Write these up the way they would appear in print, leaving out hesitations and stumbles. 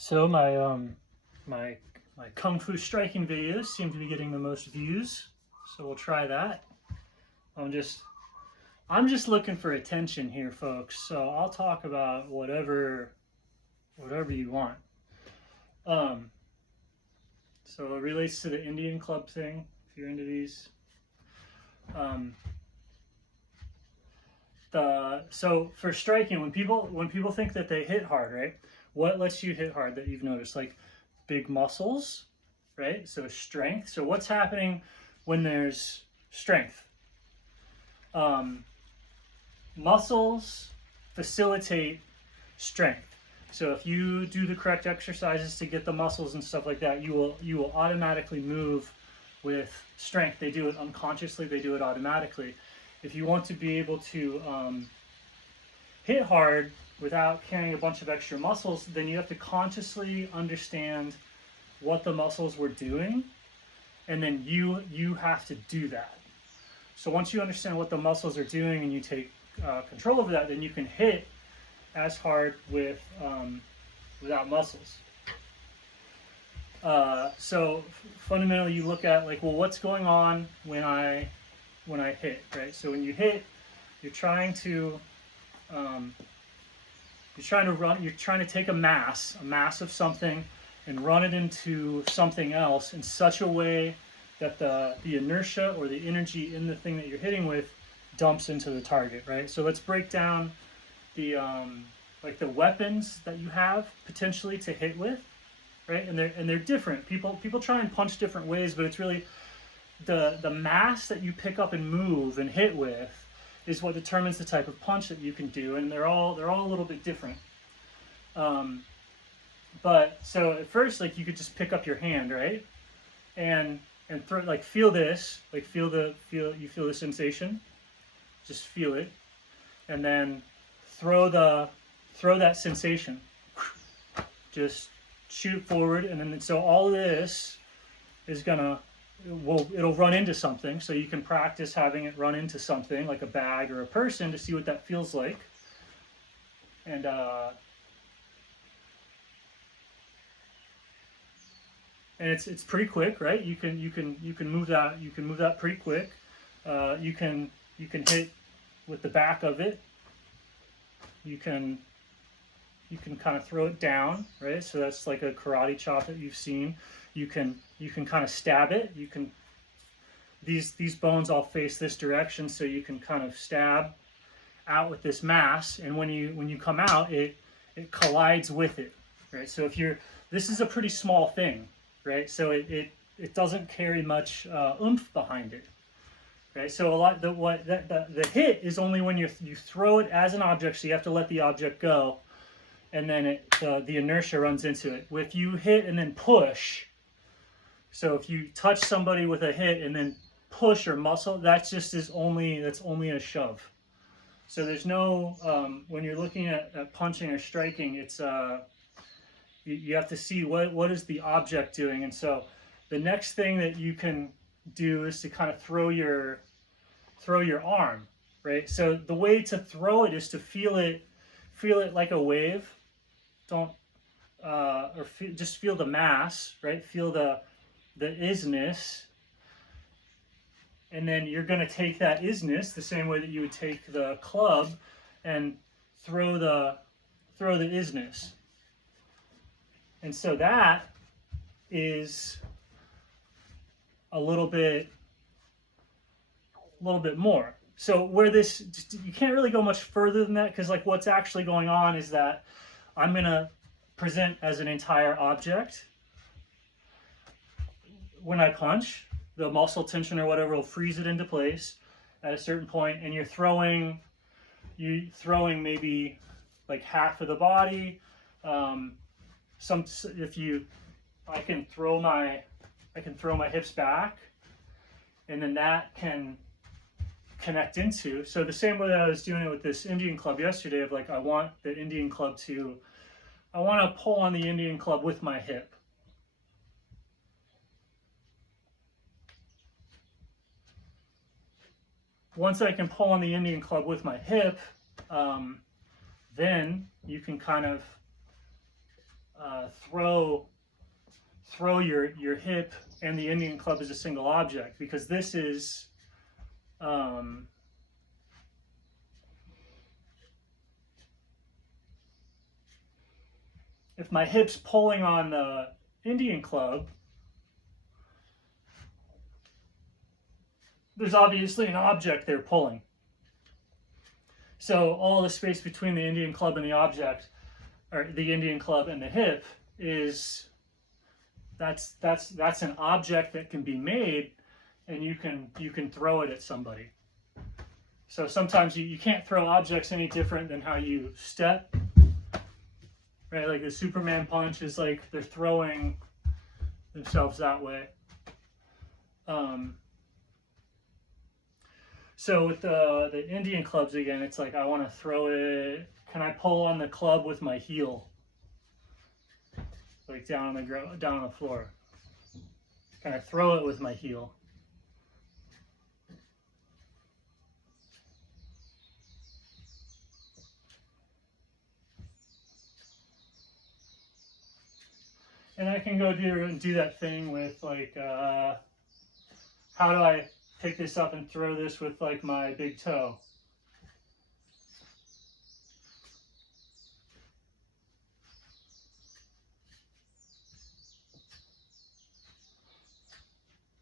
So my kung fu striking videos seem to be getting the most views, so we'll try that. I'm just I'm just looking for attention here, folks. So I'll talk about whatever you want. Um, so it relates to the Indian club thing. If you're into these, um, so for striking, when people think that they hit hard, right? What lets you hit hard that you've noticed? Like big muscles, right? So strength. So what's happening when there's strength? Um, Muscles facilitate strength. So if you do the correct exercises to get the muscles and stuff like that, you will automatically move with strength. They do it unconsciously. They do it automatically. If you want to be able to hit hard without carrying a bunch of extra muscles, then you have to consciously understand what the muscles were doing, and then you have to do that. So once you understand what the muscles are doing and you take control over that, then you can hit as hard without muscles. So fundamentally, you look at like, well, what's going on when I hit, right? So when you hit, you're trying to you're trying to take a mass of something and run it into something else in such a way that the inertia or the energy in the thing that you're hitting with dumps into the target, right? So let's break down the like the weapons that you have potentially to hit with, right? And they're different. People try and punch different ways, but it's really the mass that you pick up and move and hit with is what determines the type of punch that you can do, and they're all a little bit different. But so at first, like, you could just pick up your hand, right, and throw, like, feel this, like, feel the sensation, just feel it, and then throw that sensation, just shoot it forward, and then so all of this is it'll run into something, so you can practice having it run into something like a bag or a person to see what that feels like. And it's pretty quick, right? You can move that pretty quick. You can hit with the back of it. You can kind of throw it down, right? So that's like a karate chop that you've seen. You can kind of stab it. You can these bones all face this direction, so you can kind of stab out with this mass, and when you come out, it collides with it, right? So this is a pretty small thing, right? So it doesn't carry much oomph behind it, right? So the hit is only when you throw it as an object, so you have to let the object go, and then the inertia runs into it. If you hit and then push, so if you touch somebody with a hit and then push or muscle, that's only a shove. So there's no when you're looking at punching or striking, it's you have to see what is the object doing. And so the next thing that you can do is to kind of throw your arm, right? So the way to throw it is to feel it like a wave. Don't just feel the mass, right? Feel the isness, and then you're going to take that isness the same way that you would take the club and throw the isness. And so that is a little bit more. So where this, you can't really go much further than that, because like what's actually going on is that I'm going to present as an entire object. When I punch, the muscle tension or whatever will freeze it into place at a certain point, and you're throwing maybe like half of the body. I can throw my hips back, and then that can connect into. So the same way that I was doing it with this Indian club yesterday, of like, I want to pull on the Indian club with my hip. Once I can pull on the Indian club with my hip, then you can kind of throw your hip and the Indian club as a single object, because this is if my hip's pulling on the Indian club, there's obviously an object there pulling. So all the space between the Indian club and the object, or the Indian club and the hip, is that's an object that can be made, and you can throw it at somebody. So sometimes you can't throw objects any different than how you step, right? Like the Superman punch is like they're throwing themselves that way. So with the Indian clubs again, it's like I want to throw it. Can I pull on the club with my heel, like down on the floor? Can I throw it with my heel? And I can go do that thing with like, how do I pick this up and throw this with like my big toe?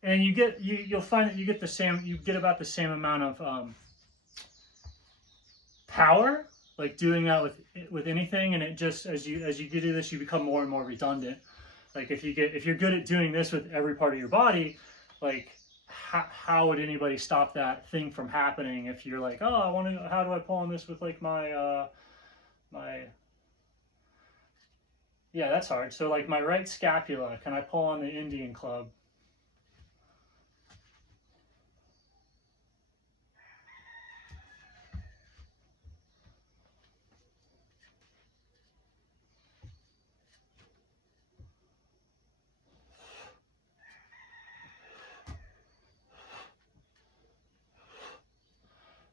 And you'll find that you get about the same amount of power, like doing that with anything. And it just as you do this, you become more and more redundant. Like if you're good at doing this with every part of your body, like how would anybody stop that thing from happening if you're like, oh, how do I pull on this with like my yeah, that's hard. So like my right scapula, can I pull on the Indian club?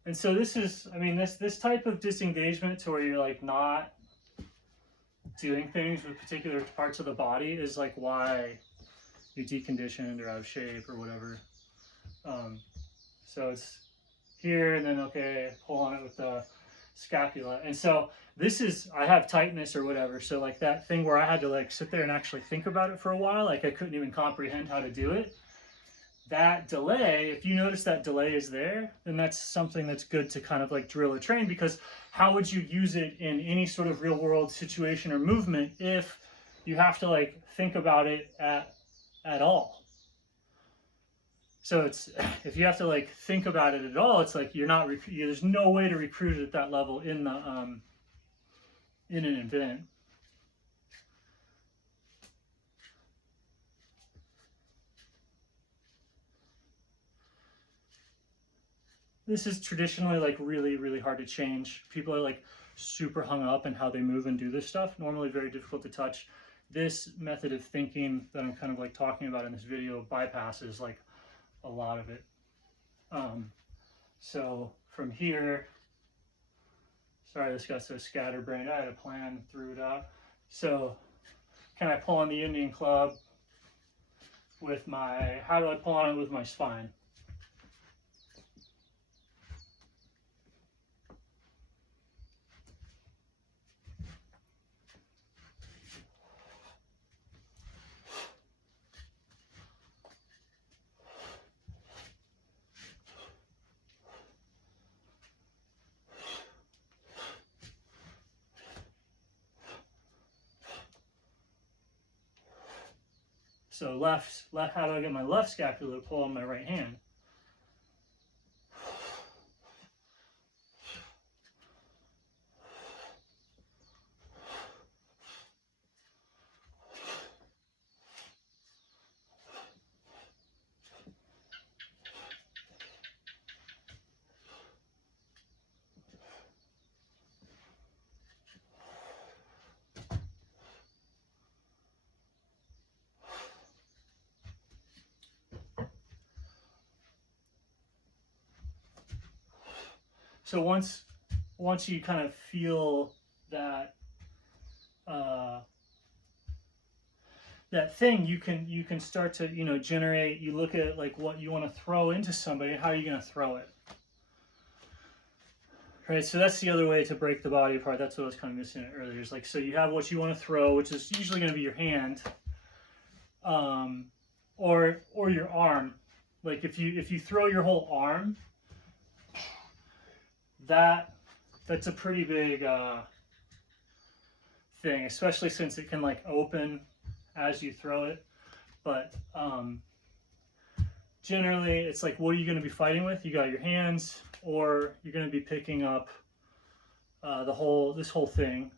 And so this is, I mean, this type of disengagement to where you're like not doing things with particular parts of the body is like why you're deconditioned or out of shape or whatever. So it's here and then, okay, pull on it with the scapula. And so this is, I have tightness or whatever. So like that thing where I had to like sit there and actually think about it for a while, like I couldn't even comprehend how to do it. That delay, if you notice that delay is there, then that's something that's good to kind of like drill or train, because how would you use it in any sort of real world situation or movement if you have to like think about it at all? So it's, if you have to like think about it at all, it's like you're not, there's no way to recruit it at that level in the in an event. This is traditionally like really, really hard to change. People are like super hung up in how they move and do this stuff. Normally very difficult to touch. This method of thinking that I'm kind of like talking about in this video bypasses like a lot of it. So from here, sorry, this got so scatterbrained. I had a plan, threw it out. So can I pull on the Indian club with my, how do I pull on it with my spine? So left, how do I get my left scapula to pull on my right hand? So once you kind of feel that that thing, you can start to, you know, generate. You look at like what you want to throw into somebody. How are you going to throw it? Right, so that's the other way to break the body apart. That's what I was kind of missing earlier. It's like, so you have what you want to throw, which is usually going to be your hand, or your arm. Like if you throw your whole arm, that's a pretty big thing, especially since it can like open as you throw it. But generally, it's like, what are you going to be fighting with? You got your hands, or you're going to be picking up this whole thing.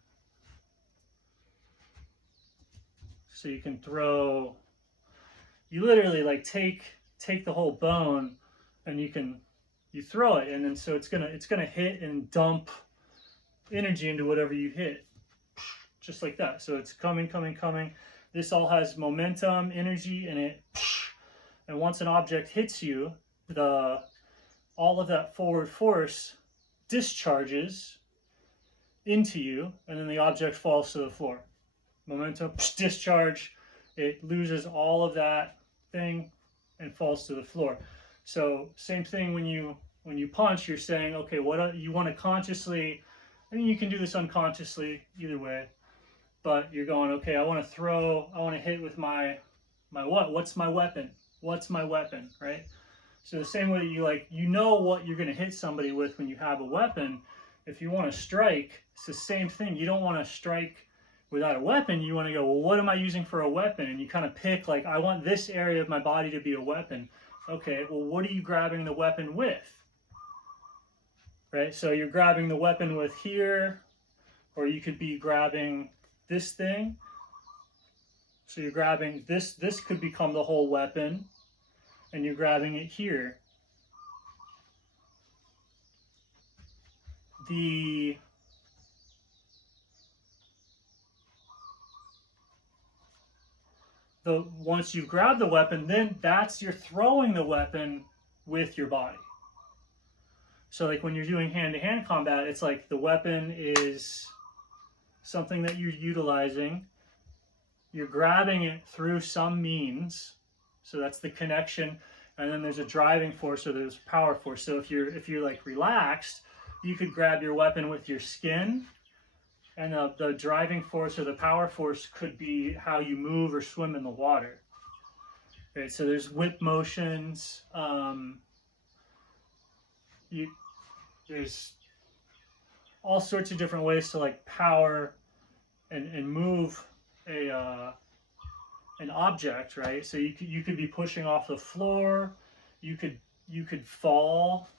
So you can throw. You literally like take the whole bone, and you throw it, and then so it's gonna hit and dump energy into whatever you hit, just like that. So it's coming. This all has momentum, energy in it, and once an object hits you, all of that forward force discharges into you, and then the object falls to the floor. Momentum, discharge, it loses all of that thing and falls to the floor. So same thing when you punch, you're saying, okay, you want to consciously, I mean, you can do this unconsciously, either way, but you're going, okay, I want to hit with my what? What's my weapon? What's my weapon, right? So the same way that you know what you're going to hit somebody with when you have a weapon. If you want to strike, it's the same thing. You don't want to strike without a weapon. You want to go, well, what am I using for a weapon? And you kind of pick, like, I want this area of my body to be a weapon. Okay, well, what are you grabbing the weapon with? Right, so you're grabbing the weapon with here, or you could be grabbing this thing. So you're grabbing this could become the whole weapon, and you're grabbing it here. Once you grab the weapon, then you're throwing the weapon with your body. So like when you're doing hand-to-hand combat, it's like the weapon is something that you're utilizing. You're grabbing it through some means. So that's the connection. And then there's a driving force, or there's power force. So if you're like relaxed, you could grab your weapon with your skin. And the driving force or the power force could be how you move or swim in the water. Right, so there's whip motions. There's all sorts of different ways to like power and move an object, right? So you could be pushing off the floor. You could fall.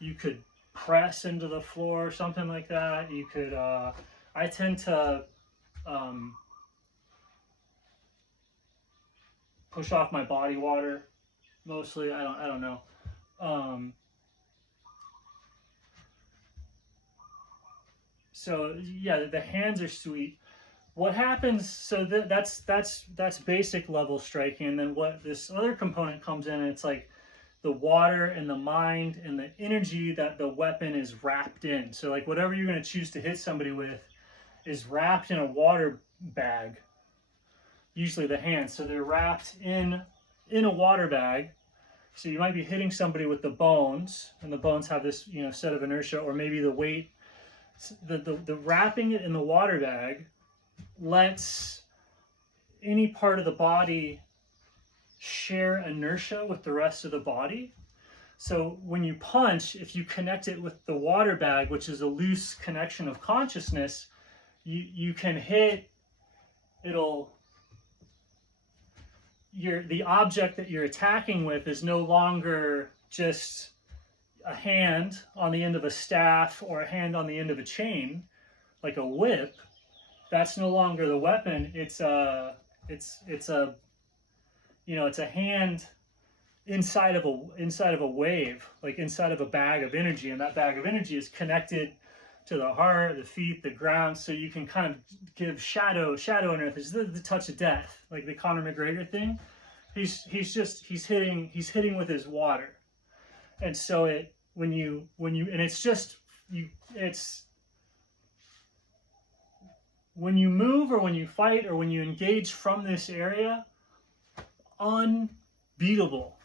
You could press into the floor, something like that. You could. I tend to push off my body water mostly. I don't know. So yeah, the hands are sweet. What happens? So that's basic level striking, and then what this other component comes in, and it's like the water and the mind and the energy that the weapon is wrapped in. So like whatever you're going to choose to hit somebody with is wrapped in a water bag, usually the hands. So they're wrapped in a water bag. So you might be hitting somebody with the bones, and the bones have this, you know, set of inertia, or maybe the weight. The wrapping it in the water bag lets any part of the body share inertia with the rest of the body. So when you punch, if you connect it with the water bag, which is a loose connection of consciousness, you can hit, the object that you're attacking with is no longer just a hand on the end of a staff or a hand on the end of a chain, like a whip. That's no longer the weapon. It's a hand inside of a wave, like inside of a bag of energy, and that bag of energy is connected to the heart, the feet, the ground, so you can kind of give shadow on earth. It's the touch of death, like the Conor McGregor thing. He's hitting with his water, and so it's when you move or when you fight or when you engage from this area, unbeatable.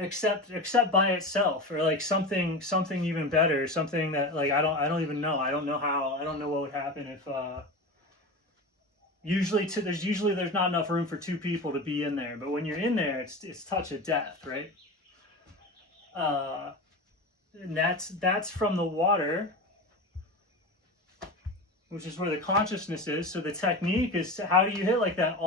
Except by itself, or like something even better, something that like I don't even know. I don't know what would happen if there's not enough room for two people to be in there, but when you're in there, it's touch of death, right? And that's from the water, which is where the consciousness is. So the technique is how do you hit like that?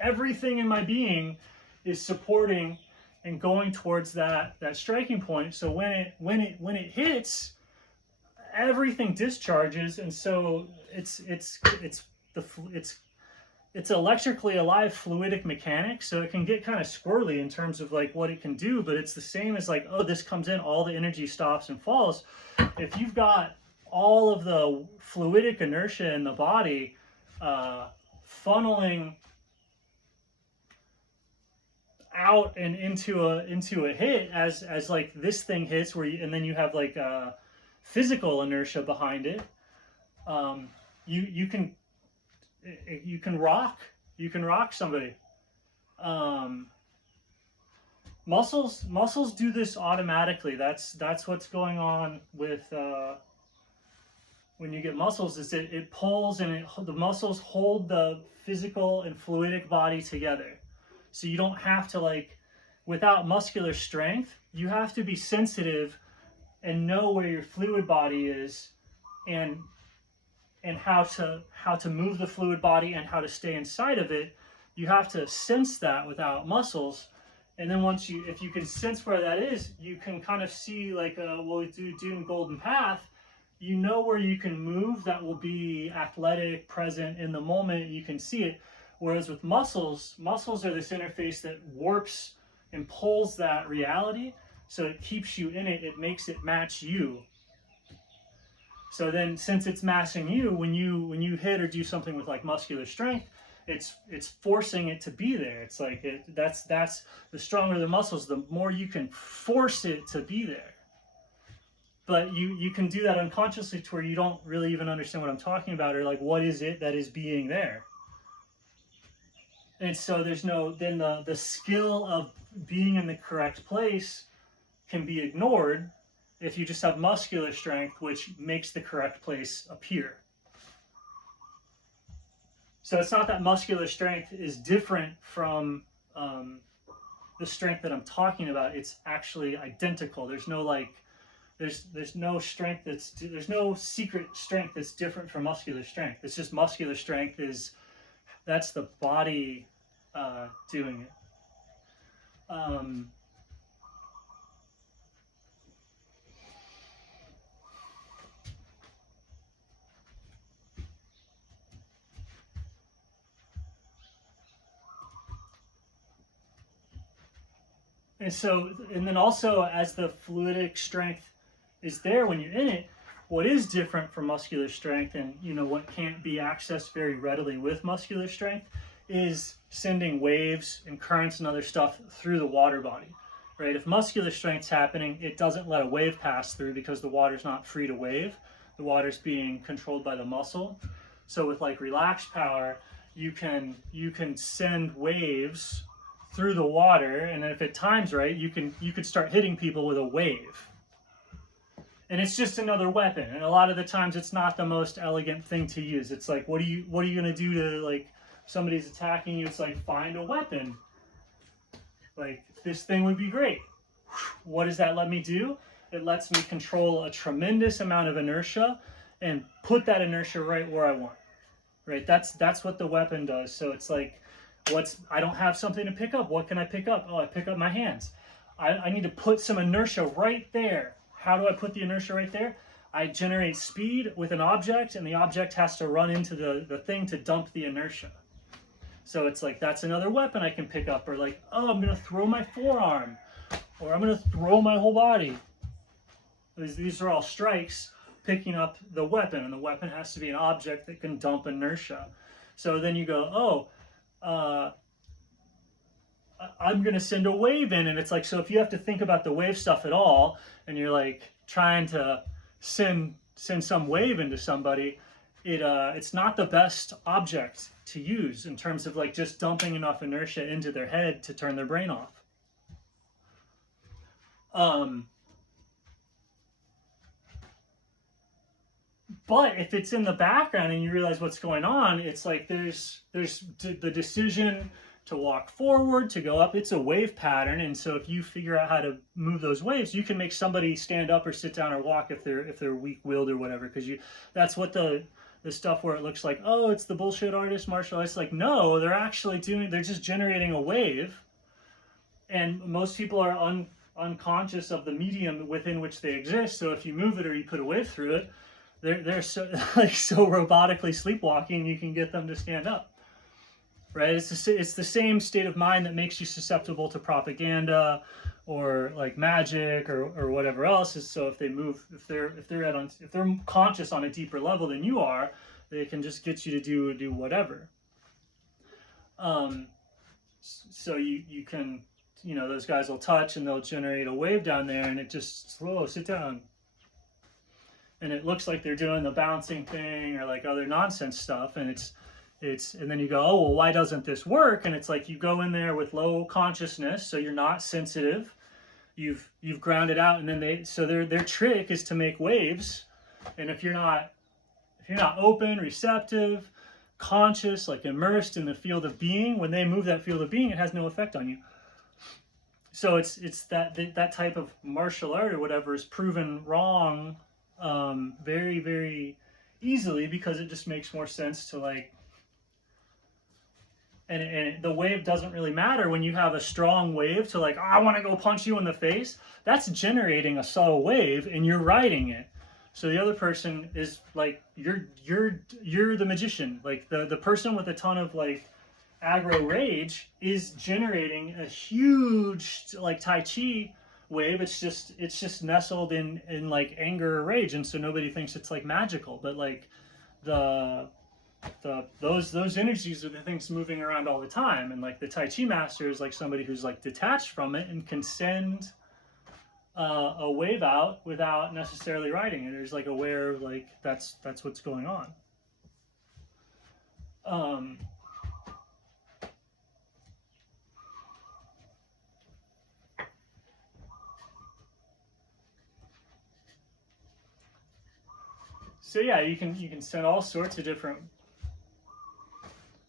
Everything in my being is supporting and going towards that striking point. So when it hits, everything discharges, and so it's electrically alive fluidic mechanics, so it can get kind of squirrely in terms of like what it can do, but it's the same as like, oh, this comes in, all the energy stops and falls. If you've got all of the fluidic inertia in the body funneling out and into a hit as like this thing hits, and then you have like physical inertia behind it, you can rock somebody. Muscles do this automatically. That's what's going on with when you get muscles, is it pulls, and the muscles hold the physical and fluidic body together. So you don't have to, like, without muscular strength, you have to be sensitive and know where your fluid body is, and how to move the fluid body and how to stay inside of it. You have to sense that without muscles. And then if you can sense where that is, you can kind of see, like what we do in Golden Path. You know where you can move that will be athletic, present in the moment. You can see it. Whereas with muscles are this interface that warps and pulls that reality, so it keeps you in it. It makes it match you. So then, since it's matching you, when you hit or do something with like muscular strength, it's forcing it to be there. It's like that's the stronger the muscles, the more you can force it to be there. But you can do that unconsciously to where you don't really even understand what I'm talking about, or like what is it that is being there. And so there's the skill of being in the correct place can be ignored if you just have muscular strength, which makes the correct place appear. So it's not that muscular strength is different from the strength that I'm talking about. It's actually identical. There's no no strength there's no secret strength that's different from muscular strength. It's just muscular strength that's the body doing it. And then also, as the fluidic strength is there when you're in it, what is different from muscular strength, and what can't be accessed very readily with muscular strength, is sending waves and currents and other stuff through the water body, right? If muscular strength's happening, it doesn't let a wave pass through because the water's not free to wave. The water's being controlled by the muscle. So with like relaxed power, you can send waves through the water, and then if it times right, you could start hitting people with a wave. And it's just another weapon. And a lot of the times it's not the most elegant thing to use. It's like, what are you gonna do to, like, somebody's attacking you? It's like, find a weapon. Like, this thing would be great. What does that let me do? It lets me control a tremendous amount of inertia and put that inertia right where I want. Right? That's what the weapon does. So it's like, I don't have something to pick up. What can I pick up? Oh, I pick up my hands. I need to put some inertia right there. How do I put the inertia right there? I generate speed with an object, and the object has to run into the thing to dump the inertia. So it's like, that's another weapon I can pick up. Or like, oh, I'm going to throw my forearm, or I'm going to throw my whole body. These are all strikes picking up the weapon, and the weapon has to be an object that can dump inertia. So then you go, I'm going to send a wave in, and it's like, so if you have to think about the wave stuff at all, and you're like trying to send send some wave into somebody, it's not the best object to use in terms of like just dumping enough inertia into their head to turn their brain off. But if it's in the background and you realize what's going on, it's like there's the decision to walk forward, to go up. It's a wave pattern, and so if you figure out how to move those waves, you can make somebody stand up or sit down or walk if they're weak-willed or whatever. Because that's what the stuff where it looks like, oh, it's the bullshit artist martial arts. Like, no, they're just generating a wave, and most people are unconscious of the medium within which they exist. So if you move it or you put a wave through it, they're so so robotically sleepwalking, you can get them to stand up. Right? It's the same state of mind that makes you susceptible to propaganda or like magic or whatever else. Is so if they move, if they're conscious on a deeper level than you are, they can just get you to do whatever. So you can, those guys will touch and they'll generate a wave down there, and it just sit down. And it looks like they're doing the bouncing thing or like other nonsense stuff, and and then you go, oh, well, why doesn't this work? And it's like you go in there with low consciousness, so you're not sensitive. You've grounded out, and then their trick is to make waves. And if you're not open, receptive, conscious, like immersed in the field of being, when they move that field of being, it has no effect on you. So it's that type of martial art or whatever is proven wrong very, very easily, because it just makes more sense to like, and the wave doesn't really matter when you have a strong wave to like, oh, I want to go punch you in the face. That's generating a subtle wave and you're riding it. So the other person is like, you're the magician. Like the person with a ton of like aggro rage is generating a huge like Tai Chi wave. It's just nestled in like anger or rage, and so nobody thinks it's like magical, but like those energies are the things moving around all the time. And like the Tai Chi master is like somebody who's like detached from it and can send a wave out without necessarily riding it. There's like aware, like that's what's going on. So yeah, you can send all sorts of different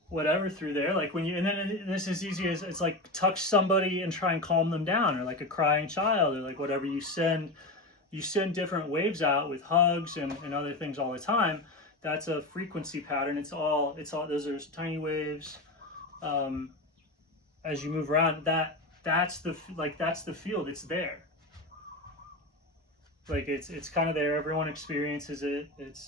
whatever through there. Like when and then this is easy as it's like touch somebody and try and calm them down, or like a crying child, or like whatever. You send different waves out with hugs and other things all the time. That's a frequency pattern. It's all those are tiny waves. As you move around, that's the field. It's there. Like it's kind of there. Everyone experiences it. It's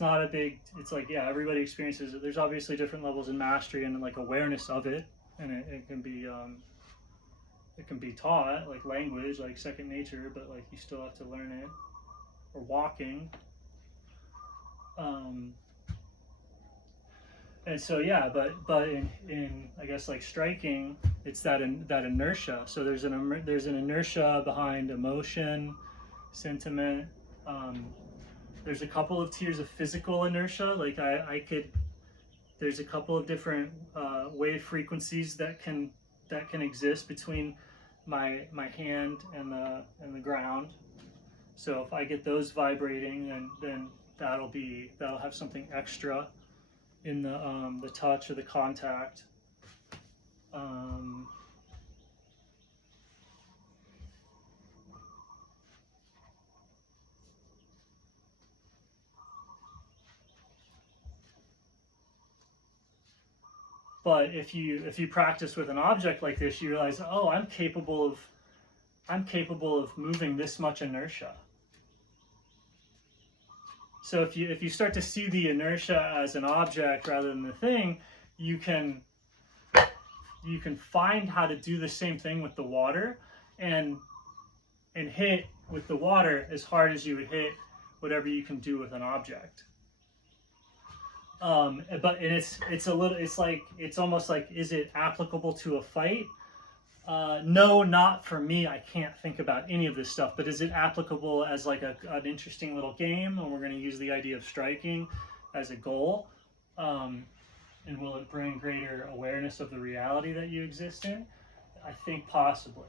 not a big. It's like, yeah, everybody experiences it. There's obviously different levels in mastery and like awareness of it, and it can be taught like language, like second nature, but like you still have to learn it. Or walking. And so yeah, but in I guess like striking, it's that inertia. So there's an inertia behind emotion, sentiment. There's a couple of tiers of physical inertia. Like there's a couple of different wave frequencies that can exist between my hand and the ground. So if I get those vibrating, then that'll have something extra in the touch or the contact. But if you practice with an object like this, you realize, oh, I'm capable of moving this much inertia. So if you start to see the inertia as an object rather than the thing, you can find how to do the same thing with the water, and hit with the water as hard as you would hit whatever you can do with an object. But it's almost like, is it applicable to a fight? No, not for me. I can't think about any of this stuff. But is it applicable as like an interesting little game, and we're going to use the idea of striking as a goal? And will it bring greater awareness of the reality that you exist in? I think possibly.